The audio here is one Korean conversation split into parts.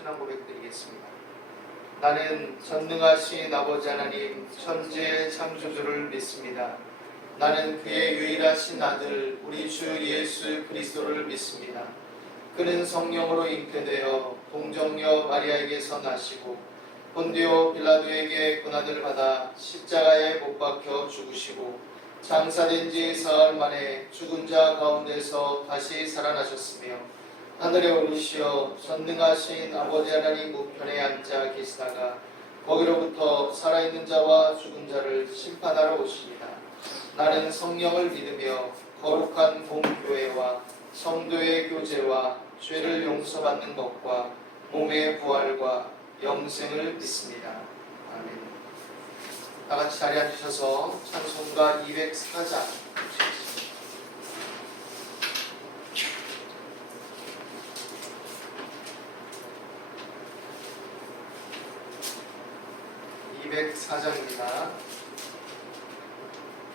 천한 고백드리겠습니다. 나는 전능하신 아버지 하나님 천지의 창조주를 믿습니다. 나는 그의 유일하신 아들 우리 주 예수 그리스도를 믿습니다. 그는 성령으로 잉태되어 동정녀 마리아에게서 나시고 본디오 빌라도에게 고난을 받아 십자가에 못 박혀 죽으시고 장사된 지 사흘 만에 죽은 자 가운데서 다시 살아나셨으며 하늘에 오르시어 전능하신 아버지 하나님 우편에 앉아 계시다가 거기로부터 살아있는 자와 죽은 자를 심판하러 오십니다. 나는 성령을 믿으며 거룩한 공교회와 성도의 교제와 죄를 용서받는 것과 몸의 부활과 영생을 믿습니다. 아멘. 다 같이 자리에 앉으셔서 찬송가 204장 204장입니다.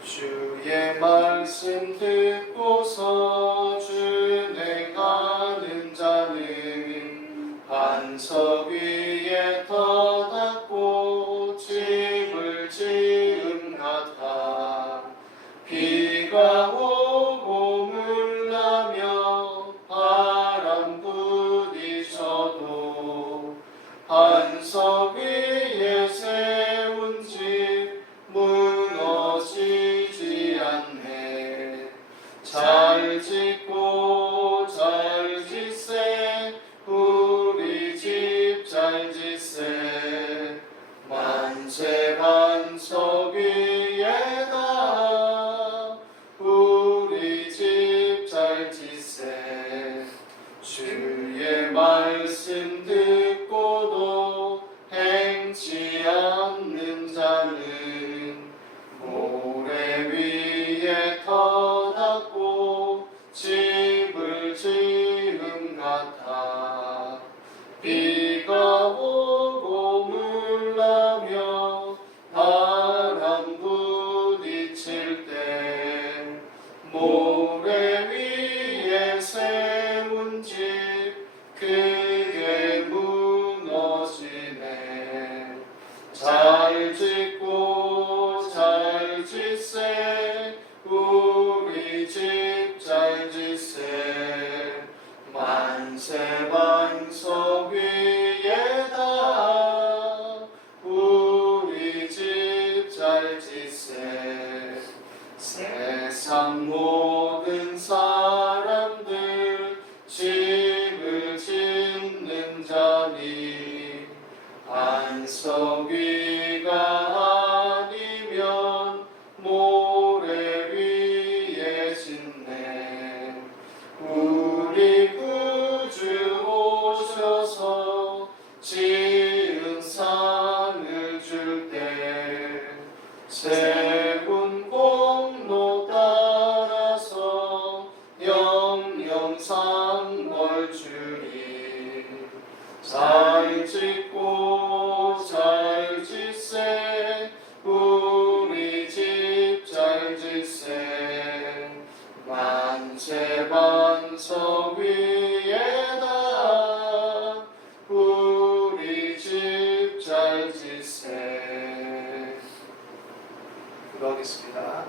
주의 말씀 듣고서 준행하는 자는 반석 위에 터닫고 집을 지은 같아 비가 오고 물나며 바람 부딪혀도 반석 위에 세운 집 무너지지 않네. 잘 짓고 잘 짓세 우리 집 잘 짓세 만세 반석 위에다 우리 집 잘 짓세. 주의 말씀 듣고도 행치 않는 자는 모래 위에 터닫고 집을 지은 같아 비가 오고 물나며 바람 부딪힐 때 모래 위에 세운 집 크게 무너지네. 잘 짓고 잘 짓세 우리 집 잘 짓세 만세 반석 위에다 우리 집 잘 짓세. 세상 모든 사람들 집을 짓는 자니 반석 위가 아니면 모래 위에 짓네. 우리 구주 오셔서 지은 산을 줄 때 세운 공로 따라서 영영 상벌 주리. 잘 짓고 잘 짓세 우리 집 잘 짓세 만세 반석 위에다 우리 집 잘 짓세. 기도하겠습니다.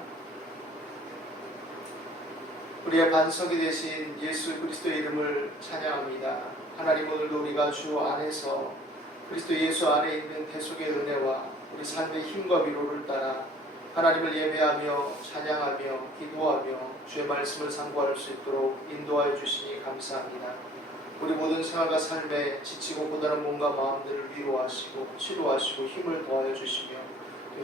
우리의 반석이 되신 예수 그리스도의 이름을 찬양합니다. 하나님, 오늘도 우리가 주 안에서 그리스도 예수 안에 있는 대속의 은혜와 우리 삶의 힘과 위로를 따라 하나님을 예배하며 찬양하며 기도하며 주의 말씀을 상고할 수 있도록 인도하여 주시니 감사합니다. 우리 모든 생활과 삶에 지치고 고단한 몸과 마음들을 위로하시고 치료하시고 힘을 더하여 주시며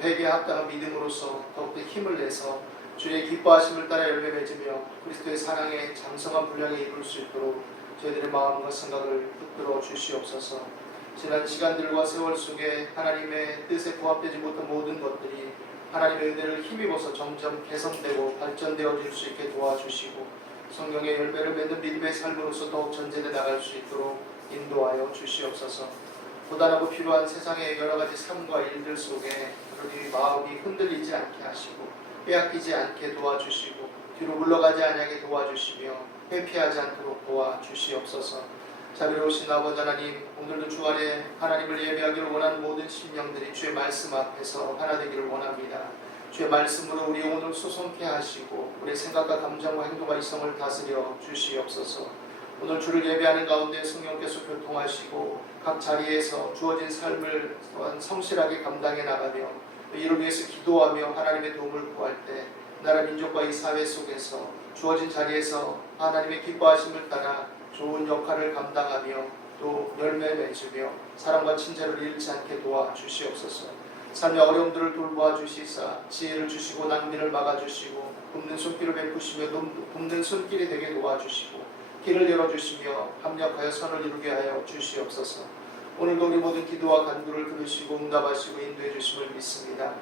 회개에 합당한 믿음으로서 더욱더 힘을 내서 주의 기뻐하심을 따라 열매 맺으며 그리스도의 사랑에 장성한 분량에 이룰 수 있도록 저희들의 마음과 생각을 붙들어 주시옵소서. 지난 시간들과 세월 속에 하나님의 뜻에 부합되지 못한 모든 것들이 하나님의 은혜를 힘입어서 점점 개선되고 발전되어질 수 있게 도와주시고 성령의 열매를 맺는 믿음의 삶으로서 더욱 전진해 나갈 수 있도록 인도하여 주시옵소서. 고단하고 필요한 세상의 여러 가지 삶과 일들 속에 우리 마음이 흔들리지 않게 하시고 빼앗기지 않게 도와주시고 뒤로 물러가지 않게 도와주시며 회피하지 않도록 도와주시옵소서. 자비로우신 아버지 하나님, 오늘도 주 안에 하나님을 예배하기를 원하는 모든 심령들이 주의 말씀 앞에서 하나 되기를 원합니다. 주의 말씀으로 우리 영혼을 소송케 하시고 우리의 생각과 감정과 행동과 이성을 다스려 주시옵소서. 오늘 주를 예배하는 가운데 성령께서 교통하시고 각 자리에서 주어진 삶을 성실하게 감당해 나가며 이를 위해서 기도하며 하나님의 도움을 구할 때 나라 민족과 이 사회 속에서 주어진 자리에서 하나님의 기뻐하심을 따라 좋은 역할을 감당하며 또 열매 맺으며 사랑과 친절을 잃지 않게 도와주시옵소서. 삶의 어려움들을 돌보아 주시사 지혜를 주시고 낭비를 막아주시고 굽는 손길을 베푸시며 굽는 손길이 되게 도와주시고 길을 열어주시며 합력하여 선을 이루게 하여 주시옵소서. 오늘도 우리 모든 기도와 간구를 들으시고 응답하시고 인도해 주심을 믿습니다.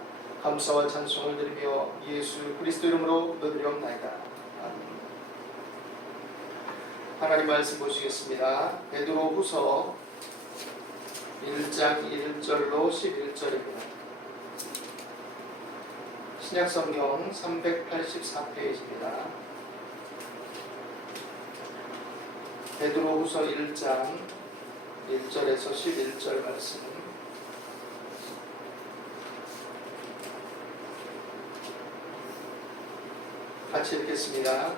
감사와 찬송을 드리며 예수 그리스도 이름으로 기도드리옵나이다. 아멘. 하나님 말씀 보시겠습니다. 베드로후서 1장 1절로 11절입니다. 신약성경 384페이지입니다. 베드로후서 1장 1절에서 11절 말씀. 같이 읽겠습니다.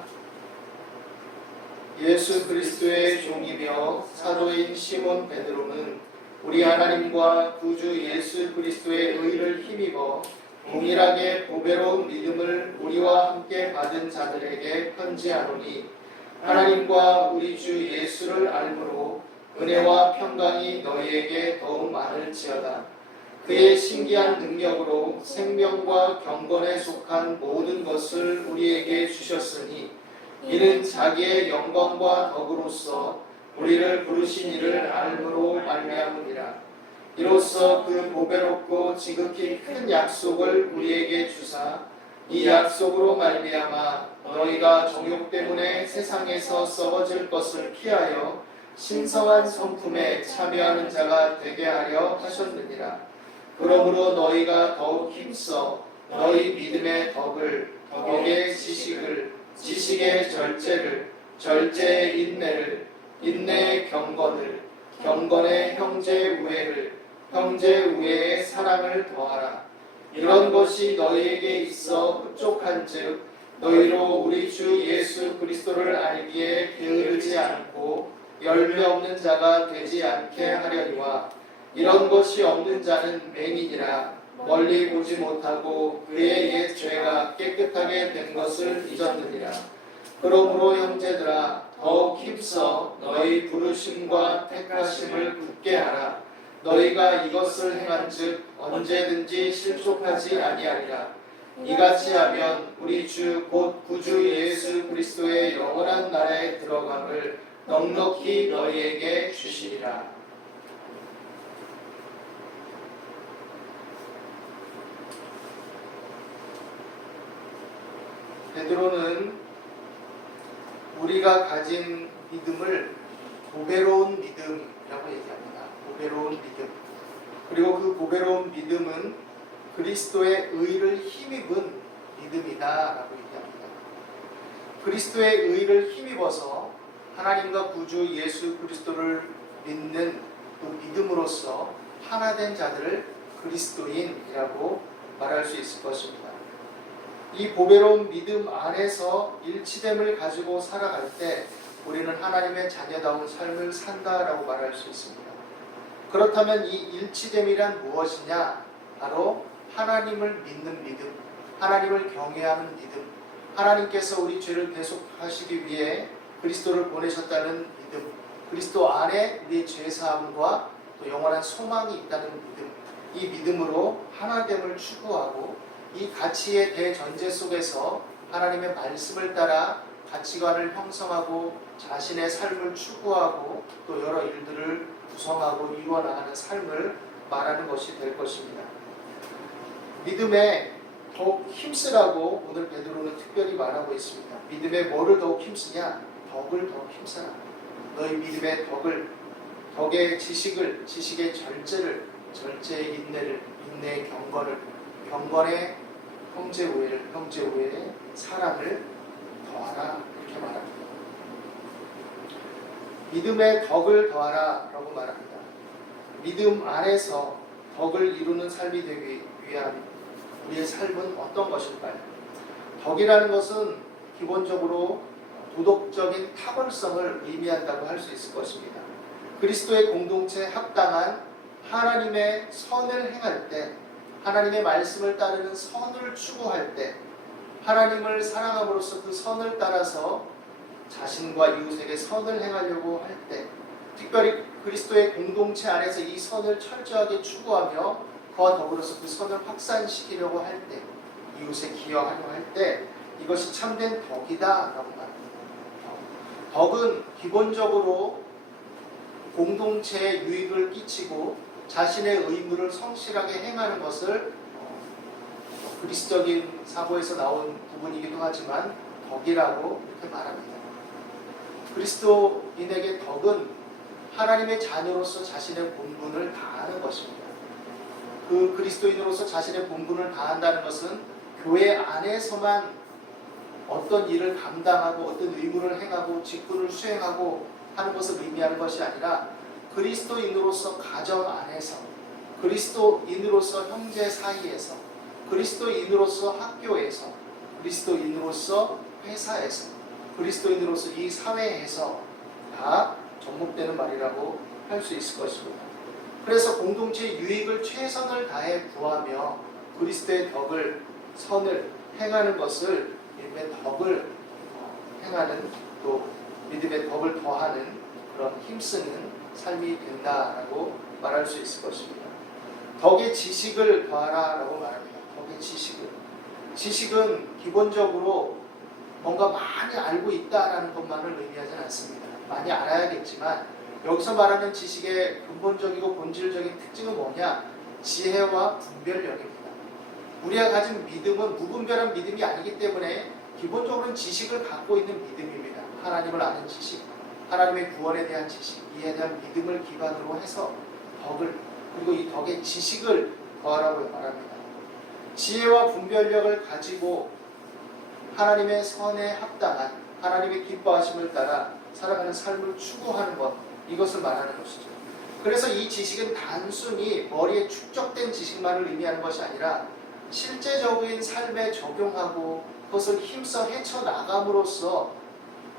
예수 그리스도의 종이며 사도인 시몬 베드로는 우리 하나님과 구주 예수 그리스도의 의를 힘입어 동일하게 보배로운 믿음을 우리와 함께 받은 자들에게 편지하노니 하나님과 우리 주 예수를 알므로 은혜와 평강이 너희에게 더욱 많을지어다. 그의 신기한 능력으로 생명과 경건에 속한 모든 것을 우리에게 주셨으니 이는 자기의 영광과 덕으로서 우리를 부르신 이를 알므로 말미암으니라. 이로써 그 보배롭고 지극히 큰 약속을 우리에게 주사 이 약속으로 말미암아 너희가 정욕 때문에 세상에서 썩어질 것을 피하여 신성한 성품에 참여하는 자가 되게 하려 하셨느니라. 그러므로 너희가 더욱 힘써 너희 믿음의 덕을, 덕의 지식을, 지식의 절제를, 절제의 인내를, 인내의 경건을, 경건의 형제 우애를, 형제 우애의 사랑을 더하라. 이런 것이 너희에게 있어 흡족한즉 너희로 우리 주 예수 그리스도를 알기에 게으르지 않고 열매 없는 자가 되지 않게 하려니와 이런 것이 없는 자는 맹인이라 멀리 보지 못하고 그의 옛 죄가 깨끗하게 된 것을 잊었느니라. 그러므로 형제들아 더욱 힘써 너희 부르심과 택하심을 굳게 하라. 너희가 이것을 행한즉 언제든지 실족하지 아니하리라. 이같이 하면 우리 주 곧 구주 예수 그리스도의 영원한 나라에 들어감을 넉넉히 너희에게 주시리라. 베드로는 우리가 가진 믿음을 보배로운 믿음이라고 얘기합니다. 보배로운 믿음. 그리고 그 보배로운 믿음은 그리스도의 의를 힘입은 믿음이다라고 얘기합니다. 그리스도의 의를 힘입어서 하나님과 구주 예수 그리스도를 믿는 그 믿음으로써 하나된 자들을 그리스도인이라고 말할 수 있을 것입니다. 이 보배로운 믿음 안에서 일치됨을 가지고 살아갈 때 우리는 하나님의 자녀다운 삶을 산다라고 말할 수 있습니다. 그렇다면 이 일치됨이란 무엇이냐? 바로 하나님을 믿는 믿음, 하나님을 경외하는 믿음, 하나님께서 우리 죄를 대속하시기 위해 그리스도를 보내셨다는 믿음, 그리스도 안에 우리의 죄사함과 또 영원한 소망이 있다는 믿음, 이 믿음으로 하나됨을 추구하고 이 가치의 대전제 속에서 하나님의 말씀을 따라 가치관을 형성하고 자신의 삶을 추구하고 또 여러 일들을 구성하고 이루어나가는 삶을 말하는 것이 될 것입니다. 믿음에 더욱 힘쓰라고 오늘 베드로는 특별히 말하고 있습니다. 믿음에 뭐를 더욱 힘쓰냐? 덕을 더욱 힘쓰라. 너희 믿음의 덕을, 덕의 지식을, 지식의 절제를, 절제의 인내를, 인내의 경건을, 경건의 형제 우애를, 형제 우애의 사랑을 더하라. 이렇게 말합니다. 믿음의 덕을 더하라 라고 말합니다. 믿음 안에서 덕을 이루는 삶이 되기 위한 우리의 삶은 어떤 것일까요? 덕이라는 것은 기본적으로 도덕적인 탁월성을 의미한다고 할 수 있을 것입니다. 그리스도의 공동체에 합당한 하나님의 선을 행할 때, 하나님의 말씀을 따르는 선을 추구할 때, 하나님을 사랑함으로써 그 선을 따라서 자신과 이웃에게 선을 행하려고 할 때, 특별히 그리스도의 공동체 안에서 이 선을 철저하게 추구하며 그와 더불어서 그 선을 확산시키려고 할 때, 이웃에 기여하려고 할 때 이것이 참된 덕이다라고 말합니다. 덕은 기본적으로 공동체에 유익을 끼치고 자신의 의무를 성실하게 행하는 것을 그리스적인 사고에서 나온 부분이기도 하지만 덕이라고 이렇게 말합니다. 그리스도인에게 덕은 하나님의 자녀로서 자신의 본분을 다하는 것입니다. 그 그리스도인으로서 자신의 본분을 다한다는 것은 교회 안에서만 어떤 일을 감당하고 어떤 의무를 행하고 직분을 수행하고 하는 것을 의미하는 것이 아니라 그리스도인으로서 가정 안에서, 그리스도인으로서 형제 사이에서, 그리스도인으로서 학교에서, 그리스도인으로서 회사에서, 그리스도인으로서 이 사회에서 다 접목되는 말이라고 할 수 있을 것입니다. 그래서 공동체의 유익을 최선을 다해 구하며 그리스도의 덕을, 선을 행하는 것을 믿음의 덕을 행하는, 또 믿음의 덕을 더하는 그런 힘쓰는 삶이 된다라고 말할 수 있을 것입니다. 덕의 지식을 더하라라고 말합니다. 덕의 지식은 기본적으로 뭔가 많이 알고 있다라는 것만을 의미하지는 않습니다. 많이 알아야겠지만 여기서 말하는 지식의 근본적이고 본질적인 특징은 뭐냐? 지혜와 분별력입니다. 우리가 가진 믿음은 무분별한 믿음이 아니기 때문에 기본적으로는 지식을 갖고 있는 믿음입니다. 하나님을 아는 지식, 하나님의 구원에 대한 지식, 이에 대한 믿음을 기반으로 해서 덕을, 그리고 이 덕의 지식을 더하라고 말합니다. 지혜와 분별력을 가지고 하나님의 선에 합당한, 하나님의 기뻐하심을 따라 살아가는 삶을 추구하는 것, 이것을 말하는 것이죠. 그래서 이 지식은 단순히 머리에 축적된 지식만을 의미하는 것이 아니라 실제적인 삶에 적용하고 그것을 힘써 헤쳐나감으로써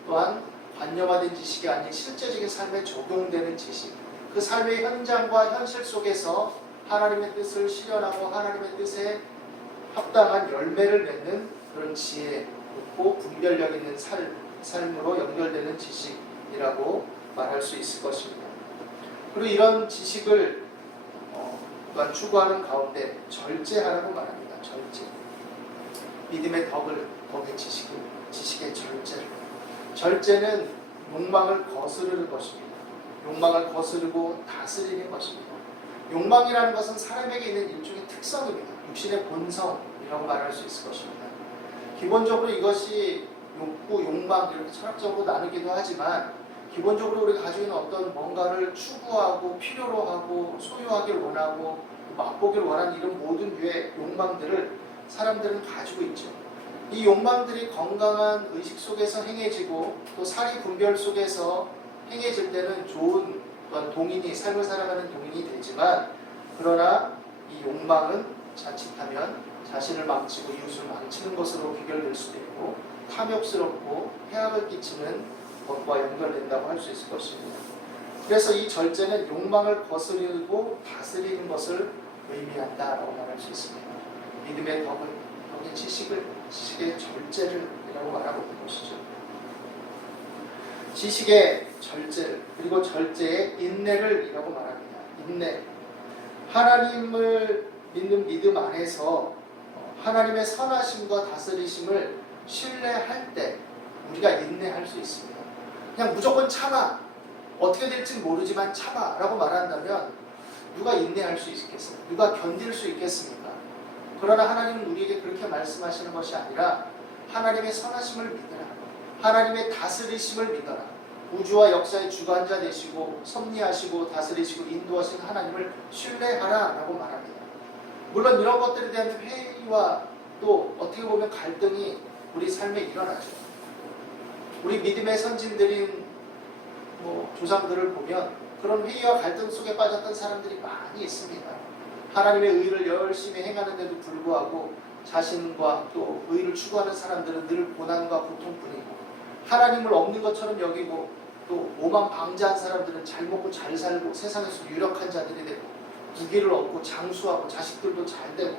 또한 관념화된 지식이 아닌 실제적인 삶에 적용되는 지식, 그 삶의 현장과 현실 속에서 하나님의 뜻을 실현하고 하나님의 뜻에 합당한 열매를 맺는 그런 지혜, 있고 분별력 있는 삶으로 연결되는 지식이라고 말할 수 있을 것입니다. 그리고 이런 지식을 또한 추구하는 가운데 절제하라고 말합니다. 절제. 믿음의 덕의 지식의 절제는 욕망을 거스르는 것입니다. 욕망을 거스르고 다스리는 것입니다. 욕망이라는 것은 사람에게 있는 일종의 특성입니다. 육신의 본성이라고 말할 수 있을 것입니다. 기본적으로 이것이 욕구, 욕망 이렇게 철학적으로 나누기도 하지만 기본적으로 우리가 가지고 있는 어떤 뭔가를 추구하고 필요로 하고 소유하길 원하고 맛보길 원하는 이런 모든 류의 욕망들을 사람들은 가지고 있죠. 이 욕망들이 건강한 의식 속에서 행해지고 또 사리 분별 속에서 행해질 때는 좋은 동인이, 삶을 살아가는 동인이 되지만, 그러나 이 욕망은 자칫하면 자신을 망치고 이웃을 망치는 것으로 귀결될 수도 있고 탐욕스럽고 해악을 끼치는 것과 연결된다고 할 수 있을 것입니다. 그래서 이 절제는 욕망을 거스르고 다스리는 것을 의미한다라고 말할 수 있습니다. 믿음의 덕은 덕의 지식의 절제를이라고 말하고 있는 것이죠. 지식의 절제, 그리고 절제의 인내를이라고 말합니다. 인내. 하나님을 믿는 믿음 안에서 하나님의 선하심과 다스리심을 신뢰할 때 우리가 인내할 수 있습니다. 그냥 무조건 참아, 어떻게 될지 모르지만 참아 라고 말한다면 누가 인내할 수 있겠어요? 누가 견딜 수 있겠습니까? 그러나 하나님은 우리에게 그렇게 말씀하시는 것이 아니라 하나님의 선하심을 믿으라, 하나님의 다스리심을 믿어라, 우주와 역사의 주관자 되시고 섭리하시고 다스리시고 인도하신 하나님을 신뢰하라 라고 말합니다. 물론 이런 것들에 대한 회의와 또 어떻게 보면 갈등이 우리 삶에 일어나죠. 우리 믿음의 선진들인 조상들을 보면 그런 회의와 갈등 속에 빠졌던 사람들이 많이 있습니다. 하나님의 의를 열심히 행하는데도 불구하고 자신과 또 의를 추구하는 사람들은 늘 고난과 고통뿐이고, 하나님을 없는 것처럼 여기고 또 오만 방자한 사람들은 잘 먹고 잘 살고 세상에서 유력한 자들이 되고 무기를 얻고 장수하고 자식들도 잘 되고,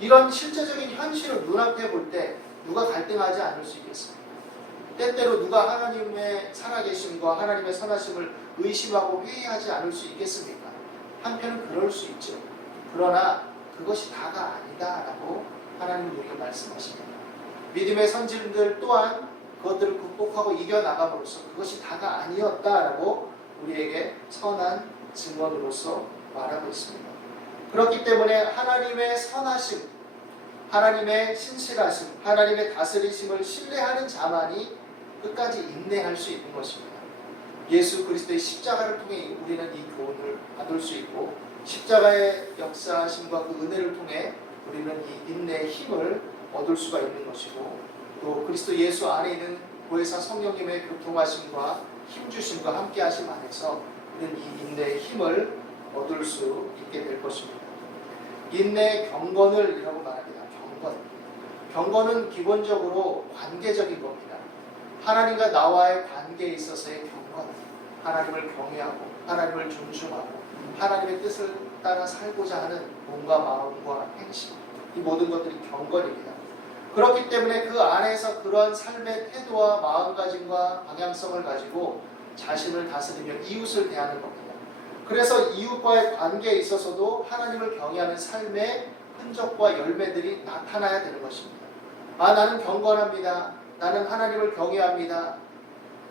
이런 실제적인 현실을 눈앞에 볼 때 누가 갈등하지 않을 수 있겠습니까? 때때로 누가 하나님의 살아계심과 하나님의 선하심을 의심하고 회의하지 않을 수 있겠습니까? 한편은 그럴 수 있죠. 그러나 그것이 다가 아니다라고 하나님은 우리에게 말씀하십니다. 믿음의 선진들 또한 그것들을 극복하고 이겨나감으로써 그것이 다가 아니었다라고 우리에게 선한 증언으로서 말하고 있습니다. 그렇기 때문에 하나님의 선하심, 하나님의 신실하심, 하나님의 다스리심을 신뢰하는 자만이 끝까지 인내할 수 있는 것입니다. 예수 그리스도의 십자가를 통해 우리는 이 교훈을 받을 수 있고, 십자가의 역사하심과 그 은혜를 통해 우리는 이 인내의 힘을 얻을 수가 있는 것이고, 또 그리스도 예수 안에 있는 보혜사 성령님의 교통하심과 힘주심과 함께하심 안에서 우리는 이 인내의 힘을 얻을 수 있게 될 것입니다. 인내의 경건을이라고 말합니다. 경건은 기본적으로 관계적인 겁니다. 하나님과 나와의 관계에 있어서의 경건, 하나님을 경외하고 하나님을 존중하고 하나님의 뜻을 따라 살고자 하는 몸과 마음과 행실, 이 모든 것들이 경건입니다. 그렇기 때문에 그 안에서 그러한 삶의 태도와 마음가짐과 방향성을 가지고 자신을 다스리며 이웃을 대하는 겁니다. 그래서 이웃과의 관계에 있어서도 하나님을 경외하는 삶의 흔적과 열매들이 나타나야 되는 것입니다. 나는 경건합니다. 나는 하나님을 경외합니다.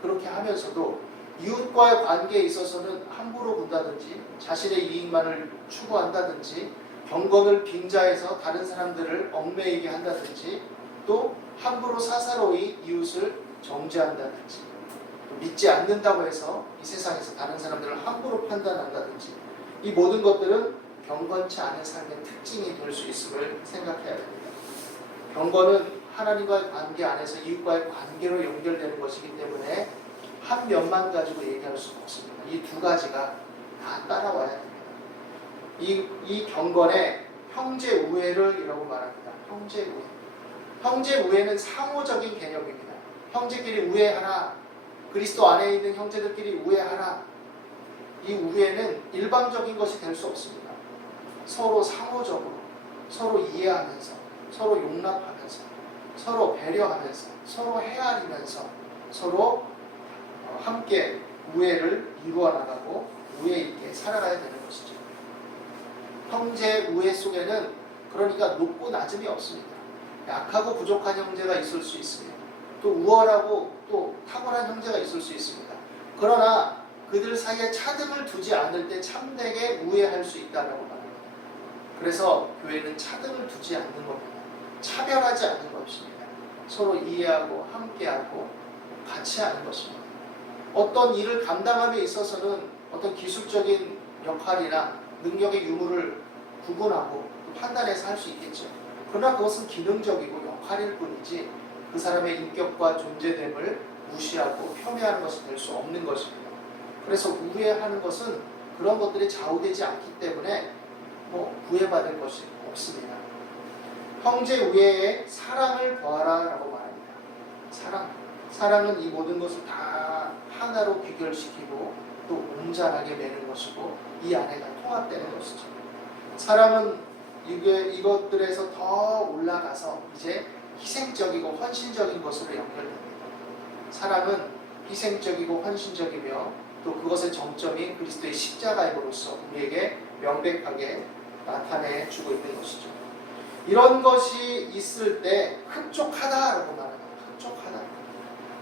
그렇게 하면서도 이웃과의 관계에 있어서는 함부로 군다든지 자신의 이익만을 추구한다든지 경건을 빙자해서 다른 사람들을 얽매이게 한다든지 또 함부로 사사로이 이웃을 정죄한다든지 또 믿지 않는다고 해서 이 세상에서 다른 사람들을 함부로 판단한다든지, 이 모든 것들은 경건치 않은 삶의 특징이 될 수 있음을 생각해야 됩니다. 경건은 하나님과의 관계 안에서 이웃과의 관계로 연결되는 것이기 때문에 한 면만 가지고 얘기할 수가 없습니다. 이 두 가지가 다 따라와야 됩니다. 이 경건에 형제 우애를 이라고 말합니다. 형제 우애. 형제 우애는 상호적인 개념입니다. 형제끼리 우애하라. 그리스도 안에 있는 형제들끼리 우애하라. 이 우애는 일방적인 것이 될 수 없습니다. 서로 상호적으로, 서로 이해하면서, 서로 용납하면서, 서로 배려하면서, 서로 헤아리면서, 서로 함께 우애를 이루어 나가고 우애 있게 살아가야 되는 것이죠. 형제 우애 속에는 그러니까 높고 낮음이 없습니다. 약하고 부족한 형제가 있을 수 있습니다. 또 우월하고 또 탁월한 형제가 있을 수 있습니다. 그러나 그들 사이에 차등을 두지 않을 때 참되게 우애할 수 있다라고 말합니다. 그래서 교회는 차등을 두지 않는 겁니다. 차별하지 않는 것입니다. 서로 이해하고 함께하고 같이 하는 것입니다. 어떤 일을 감당함에 있어서는 어떤 기술적인 역할이나 능력의 유무를 구분하고 판단해서 할 수 있겠죠. 그러나 그것은 기능적이고 역할일 뿐이지 그 사람의 인격과 존재됨을 무시하고 폄훼하는 것이 될 수 없는 것입니다. 그래서 우애하는 것은 그런 것들이 좌우되지 않기 때문에 구애받을 것이 없습니다. 형제 우애에 사랑을 더하라라고 말합니다. 사랑은 이 모든 것을 다 하나로 귀결시키고 또 온전하게 매는 것이고 이 안에가 통합되는 것이죠. 사랑은 이것들에서 더 올라가서 이제 희생적이고 헌신적인 것으로 연결됩니다. 사랑은 희생적이고 헌신적이며 또 그것의 정점이 그리스도의 십자가임으로써 우리에게 명백하게 나타내 주고 있는 것이죠. 이런 것이 있을 때 흡족하다라고 말합니다. 흡족하다.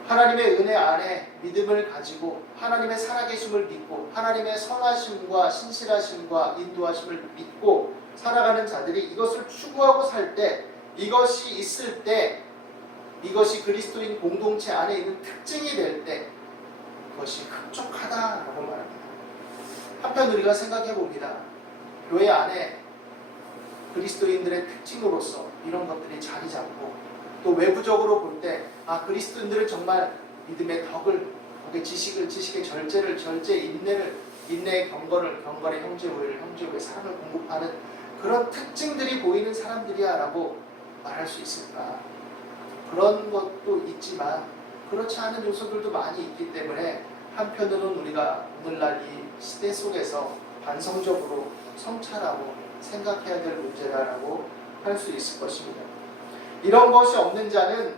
하나님의 은혜 안에 믿음을 가지고 하나님의 살아계심을 믿고 하나님의 선하심과 신실하심과 인도하심을 믿고 살아가는 자들이 이것을 추구하고 살 때, 이것이 있을 때, 이것이 그리스도인 공동체 안에 있는 특징이 될 때 그것이 흡족하다라고 말합니다. 한편 우리가 생각해 봅니다. 교회 안에 그리스도인들의 특징으로서 이런 것들이 자리 잡고 또 외부적으로 볼 때 그리스도인들은 정말 믿음의 덕을 지식의 절제, 인내의 경건의 형제 우리의 사랑을 공급하는 그런 특징들이 보이는 사람들이야 라고 말할 수 있을까? 그런 것도 있지만 그렇지 않은 요소들도 많이 있기 때문에 한편으로는 우리가 오늘날 이 시대 속에서 반성적으로 성찰하고 생각해야 될 문제라고 할 수 있을 것입니다. 이런 것이 없는 자는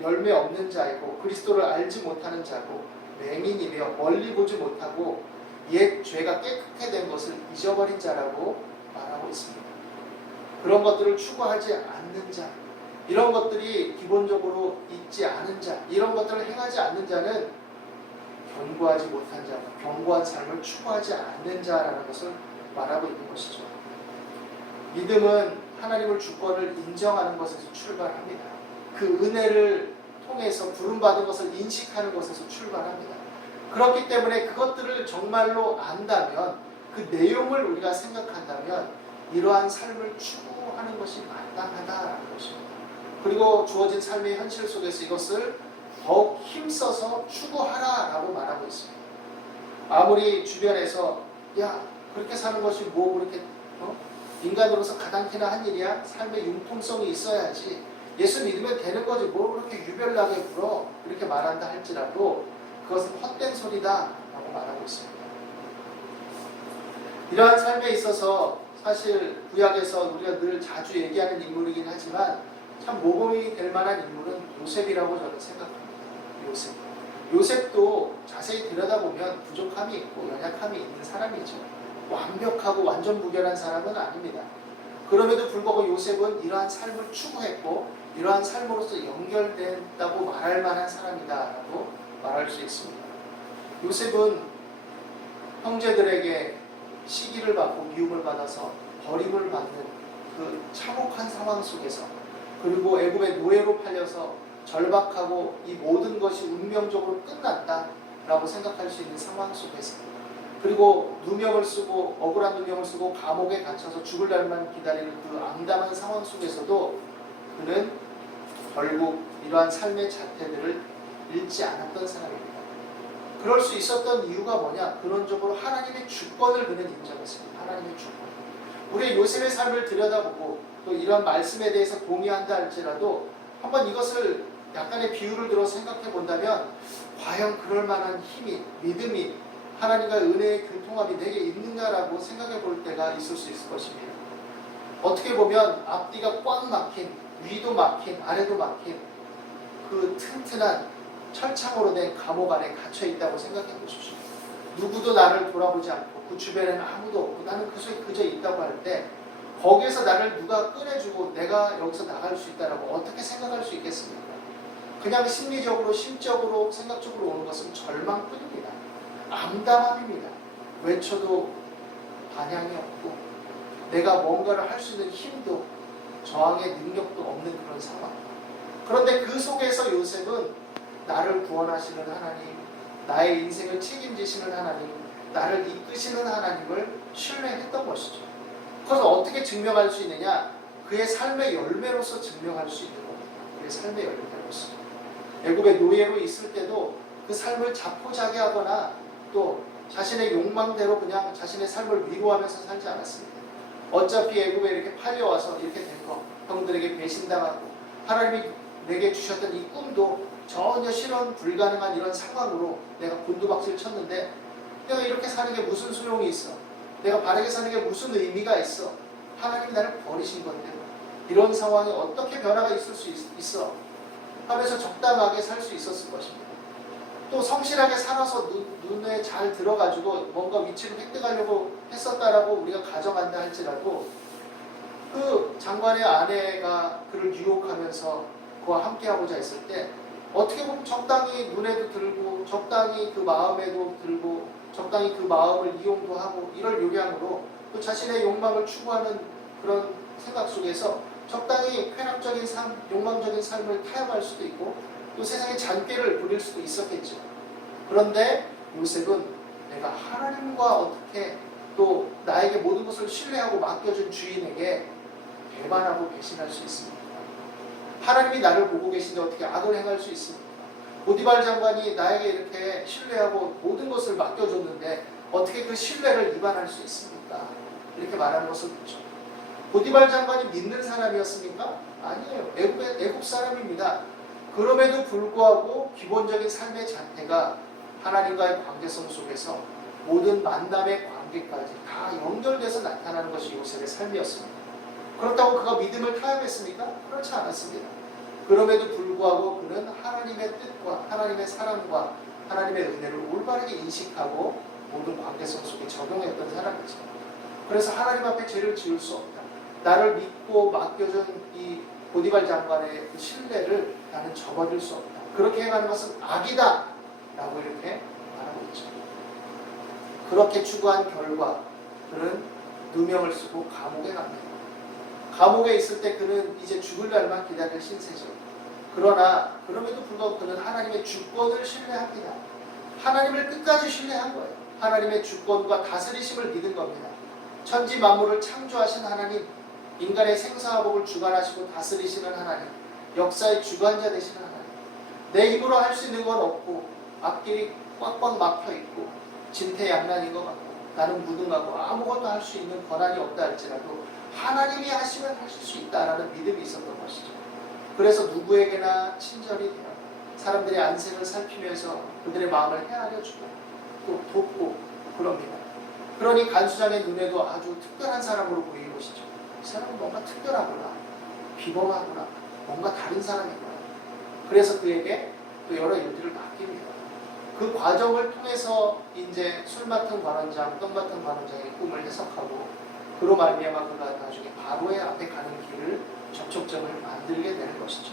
열매 없는 자이고 그리스도를 알지 못하는 자고 맹인이며 멀리 보지 못하고 옛 죄가 깨끗게 된 것을 잊어버린 자라고 말하고 있습니다. 그런 것들을 추구하지 않는 자, 이런 것들이 기본적으로 있지 않은 자, 이런 것들을 행하지 않는 자는 견고하지 못한 자, 견고한 삶을 추구하지 않는 자라는 것을 말하고 있는 것이죠. 믿음은 하나님을 주권을 인정하는 것에서 출발합니다. 그 은혜를 통해서 부름받은 것을 인식하는 것에서 출발합니다. 그렇기 때문에 그것들을 정말로 안다면, 그 내용을 우리가 생각한다면 이러한 삶을 추구하는 것이 마땅하다라는 것입니다. 그리고 주어진 삶의 현실 속에서 이것을 더욱 힘써서 추구하라라고 말하고 있습니다. 아무리 주변에서 야 그렇게 사는 것이 뭐 그렇게 인간으로서 가당키나 한 일이야? 삶의 융통성이 있어야지. 예수 믿으면 되는 거지 뭘 그렇게 유별나게 굴어? 이렇게 말한다 할지라도 그것은 헛된 소리다 라고 말하고 있습니다. 이러한 삶에 있어서 사실 구약에서 우리가 늘 자주 얘기하는 인물이긴 하지만 참 모범이 될 만한 인물은 요셉이라고 저는 생각합니다. 요셉도 자세히 들여다보면 부족함이 있고 연약함이 있는 사람이죠. 완벽하고 완전 무결한 사람은 아닙니다. 그럼에도 불구하고 요셉은 이러한 삶을 추구했고 이러한 삶으로서 연결된다고 말할 만한 사람이다라고 말할 수 있습니다. 요셉은 형제들에게 시기를 받고 미움을 받아서 버림을 받는 그 참혹한 상황 속에서, 그리고 애굽의 노예로 팔려서 절박하고 이 모든 것이 운명적으로 끝났다라고 생각할 수 있는 상황 속에서, 그리고 누명을 쓰고 억울한 누명을 쓰고 감옥에 갇혀서 죽을 날만 기다리는 그 암담한 상황 속에서도 그는 결국 이러한 삶의 자태들을 잃지 않았던 사람입니다. 그럴 수 있었던 이유가 뭐냐? 근원적으로 하나님의 주권을 그는 인정했습니다. 하나님의 주권. 우리의 요셉의 삶을 들여다보고 또 이런 말씀에 대해서 동의한다 할지라도 한번 이것을 약간의 비유를 들어 생각해 본다면 과연 그럴 만한 힘이, 믿음이, 하나님과 은혜의 교통함이 내게 있는가라고 생각해 볼 때가 있을 수 있을 것입니다. 어떻게 보면 앞뒤가 꽉 막힌, 위도 막힌, 아래도 막힌 그 튼튼한 철창으로 된 감옥 안에 갇혀 있다고 생각해 보십시오. 누구도 나를 돌아보지 않고 그 주변에는 아무도 없고 나는 그 속에 그저 있다고 할 때 거기에서 나를 누가 꺼내주고 내가 여기서 나갈 수 있다라고 어떻게 생각할 수 있겠습니까? 그냥 심리적으로, 심적으로, 생각적으로 오는 것은 절망뿐입니다. 암담함입니다. 외쳐도 반향이 없고 내가 뭔가를 할 수 있는 힘도 저항의 능력도 없는 그런 상황. 그런데 그 속에서 요셉은 나를 구원하시는 하나님, 나의 인생을 책임지시는 하나님, 나를 이끄시는 하나님을 신뢰했던 것이죠. 그것을 어떻게 증명할 수 있느냐? 그의 삶의 열매로서 증명할 수 있는 겁니다. 그의 삶의 열매로서. 애굽의 노예로 있을 때도 그 삶을 자포자기하거나 또 자신의 욕망대로 그냥 자신의 삶을 위로하면서 살지 않았습니다. 어차피 애굽에 이렇게 팔려와서 이렇게 된 거, 형들에게 배신당하고 하나님이 내게 주셨던 이 꿈도 전혀 실현 불가능한 이런 상황으로 내가 곤두박질 쳤는데 내가 이렇게 사는 게 무슨 소용이 있어? 내가 바르게 사는 게 무슨 의미가 있어? 하나님이 나를 버리신 건데 이런 상황에 어떻게 변화가 있을 수 있어? 하면서 적당하게 살 수 있었을 것입니다. 또 성실하게 살아서 눈에 잘 들어가지고 뭔가 위치를 획득하려고 했었다라고 우리가 가정한다 할지라도 그 장관의 아내가 그를 유혹하면서 그와 함께하고자 했을 때 어떻게 보면 적당히 눈에도 들고 적당히 그 마음에도 들고 적당히 그 마음을 이용도 하고 이럴 요량으로 또 자신의 욕망을 추구하는 그런 생각 속에서 적당히 쾌락적인 삶, 욕망적인 삶을 타협할 수도 있고 또 세상의 잔꾀를 부릴 수도 있었겠죠. 그런데 요셉은 내가 하나님과 어떻게 또 나에게 모든 것을 신뢰하고 맡겨준 주인에게 배반하고 배신할 수 있습니까? 하나님이 나를 보고 계신데 어떻게 악을 행할 수 있습니까? 보디발 장관이 나에게 이렇게 신뢰하고 모든 것을 맡겨줬는데 어떻게 그 신뢰를 위반할 수 있습니까? 이렇게 말하는 것을 보죠. 보디발 장관이 믿는 사람이었습니까? 아니에요. 애국 사람입니다. 그럼에도 불구하고 기본적인 삶의 자태가 하나님과의 관계성 속에서 모든 만남의 관계까지 다 연결돼서 나타나는 것이 요셉의 삶이었습니다. 그렇다고 그가 믿음을 타협했습니까? 그렇지 않았습니다. 그럼에도 불구하고 그는 하나님의 뜻과 하나님의 사랑과 하나님의 은혜를 올바르게 인식하고 모든 관계성 속에 적용했던 사람이죠. 그래서 하나님 앞에 죄를 지을 수 없다. 나를 믿고 맡겨준 이 보디발 장관의 그 신뢰를 나는 접어들 수 없다. 그렇게 행하는 것은 악이다. 라고 이렇게 말하고 있죠. 그렇게 추구한 결과 그는 누명을 쓰고 감옥에 갑니다. 감옥에 있을 때 그는 이제 죽을 날만 기다릴 신세죠. 그러나 그럼에도 불구하고 그는 하나님의 주권을 신뢰합니다. 하나님을 끝까지 신뢰한 거예요. 하나님의 주권과 다스리심을 믿은 겁니다. 천지 만물을 창조하신 하나님, 인간의 생사화복을 주관하시고 다스리시는 하나님, 역사의 주관자 되시는 하나님. 내 힘으로 할 수 있는 건 없고 앞길이 꽉꽉 막혀있고 진퇴양난인 것 같고 나는 무능하고 아무것도 할 수 있는 권한이 없다 할지라도 하나님이 하시면 하실 수 있다라는 믿음이 있었던 것이죠. 그래서 누구에게나 친절히 대하고 사람들의 안색을 살피면서 그들의 마음을 헤아려주고 또 돕고 그럽니다. 그러니 간수장의 눈에도 아주 특별한 사람으로 보이는 것이죠. 이 사람은 뭔가 특별하구나, 비범하구나, 뭔가 다른 사람이구나. 그래서 그에게 또 여러 일들을 맡깁니다. 그 과정을 통해서 이제 술 맡은 관원장, 떡 맡은 관원장의 꿈을 해석하고 그로 말미암아 그가 나중에 바로의 앞에 가는 길을 접촉점을 만들게 되는 것이죠.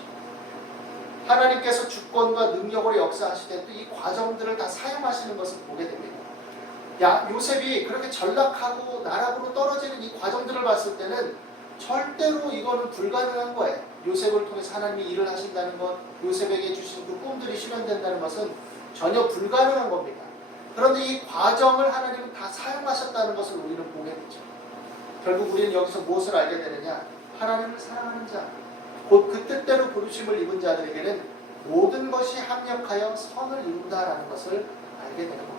하나님께서 주권과 능력으로 역사하실 때 또 이 과정들을 다 사용하시는 것을 보게 됩니다. 요셉이 그렇게 전락하고 나락으로 떨어지는 이 과정들을 봤을 때는 절대로 이거는 불가능한 거예요. 요셉을 통해서 하나님이 일을 하신다는 것, 요셉에게 주신 그 꿈들이 실현된다는 것은 전혀 불가능한 겁니다. 그런데 이 과정을 하나님은 다 사용하셨다는 것을 우리는 보게 되죠. 결국 우리는 여기서 무엇을 알게 되느냐? 하나님을 사랑하는 자, 곧 그 뜻대로 부르심을 입은 자들에게는 모든 것이 합력하여 선을 이룬다라는 것을 알게 되는 겁니다.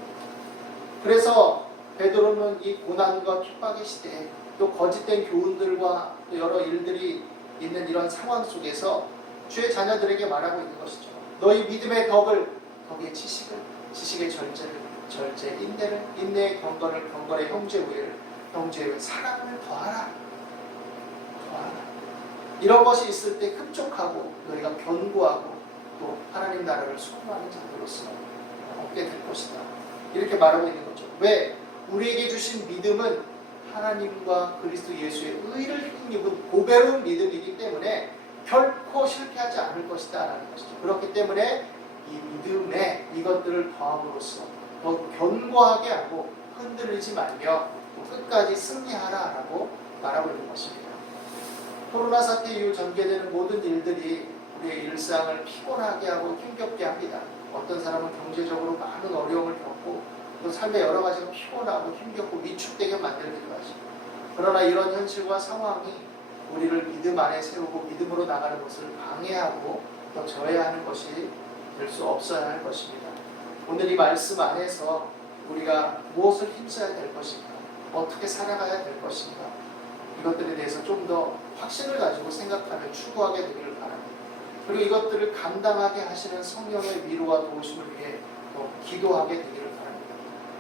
그래서 베드로는 이 고난과 핍박의 시대에 또 거짓된 교훈들과 또 여러 일들이 있는 이런 상황 속에서 주의 자녀들에게 말하고 있는 것이죠. 너희 믿음의 덕을, 덕의 지식을, 지식의 절제를, 절제 인내를, 인내의 경건을, 경건의 형제우애를, 형제의 사랑을 더하라. 더하라. 이런 것이 있을 때 흡족하고 너희가 견고하고 또 하나님 나라를 소망하는 자들로서 얻게 될 것이다. 이렇게 말하고 있는 거죠. 왜? 우리에게 주신 믿음은 하나님과 그리스도 예수의 의를 힘입은 고배로운 믿음이기 때문에 결코 실패하지 않을 것이다 라는 것이죠. 그렇기 때문에 이 믿음에 이것들을 더함으로써 더 견고하게 하고 흔들리지 말며 끝까지 승리하라 라고 말하고 있는 것입니다. 코로나 사태 이후 전개되는 모든 일들이 우리의 일상을 피곤하게 하고 힘겹게 합니다. 어떤 사람은 경제적으로 많은 어려움을 겪고 또 삶의 여러 가지가 피곤하고 힘겹고 위축되게 만들기도 하죠. 그러나 이런 현실과 상황이 우리를 믿음 안에 세우고 믿음으로 나가는 것을 방해하고 또 저해하는 것이 될 수 없어야 할 것입니다. 오늘 이 말씀 안에서 우리가 무엇을 힘써야 될 것인가, 어떻게 살아가야 될 것인가, 이것들에 대해서 좀 더 확신을 가지고 생각하며 추구하게 되기를 바랍니다. 그리고 이것들을 감당하게 하시는 성령의 위로와 도우심을 위해 또 기도하게 되기를 바랍니다.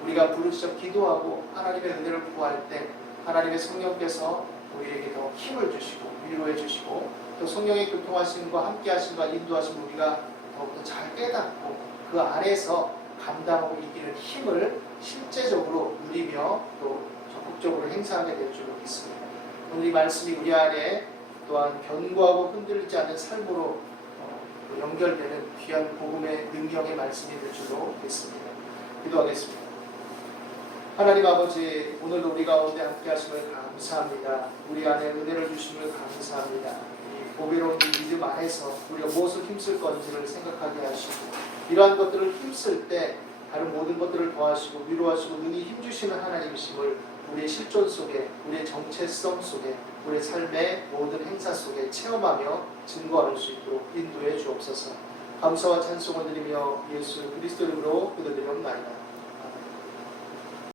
우리가 부르짖어 기도하고 하나님의 은혜를 구할 때 하나님의 성령께서 우리에게 더 힘을 주시고 위로해 주시고 또 성령의 교통하심과 함께하심과 인도하심을 우리가 더욱더 잘 깨닫고 그 안에서 감당하고 이기는 힘을 실제적으로 누리며 또 적극적으로 행사하게 될 줄로 믿습니다. 오늘 이 말씀이 우리 안에 또한 견고하고 흔들리지 않는 삶으로 연결되는 귀한 복음의 능력의 말씀이 될 줄로 믿습니다. 기도하겠습니다. 하나님 아버지, 오늘도 우리 가운데 함께 하심을 감사합니다. 우리 안에 은혜를 주심을 감사합니다. 이 보배로운 믿음 안에서 우리가 무엇을 힘쓸 건지를 생각하게 하시고 이러한 것들을 힘쓸 때 다른 모든 것들을 더하시고 위로하시고 능히 힘주시는 하나님이심을 우리의 실존 속에, 우리의 정체성 속에, 우리의 삶의 모든 행사 속에 체험하며 증거할 수 있도록 인도해 주옵소서. 감사와 찬송을 드리며 예수 그리스도 이름으로 기도드리옵나이다.